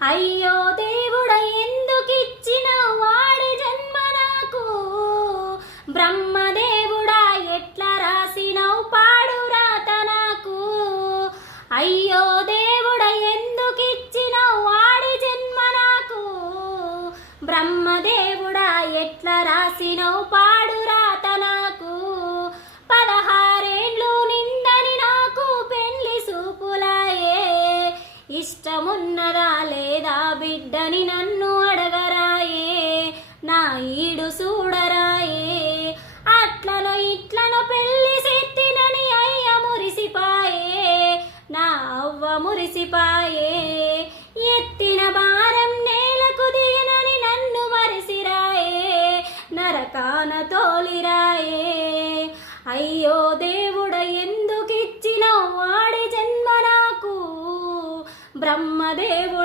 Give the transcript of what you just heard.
అయ్యో దేవుడ ఎందుకిచ్చిన వాడి జన్మ నాకు, బ్రహ్మదేవుడా ఎట్లా రాసినవు పాడు రాత నాకు. అయ్యో దేవుడ ఎందుకిచ్చిన వాడి జన్మ నాకు, బ్రహ్మదేవుడా ఎట్లా రాసినవు పాడు రాత నాకు. 16 ఏండ్లు నిందని నాకు పెళ్లి సూపులాయే, ఇష్టమున్నదా లేదా బిడ్డని నన్ను అడగరాయే, నా ఈడు చూడరాయే. అట్లను ఇట్లను పెళ్లి సెత్తినని అయ్య మురిసిపాయే, నా అవ్వ మురిసిపాయే. ఎత్తిన భారం నేలకు దిగనని నన్ను మరిసిరాయే, నరకాన తోలిరాయే. అయ్యో దేవుడ ఎందుకిచ్చిన వాడి జన్మ నాకు, బ్రహ్మదేవుడా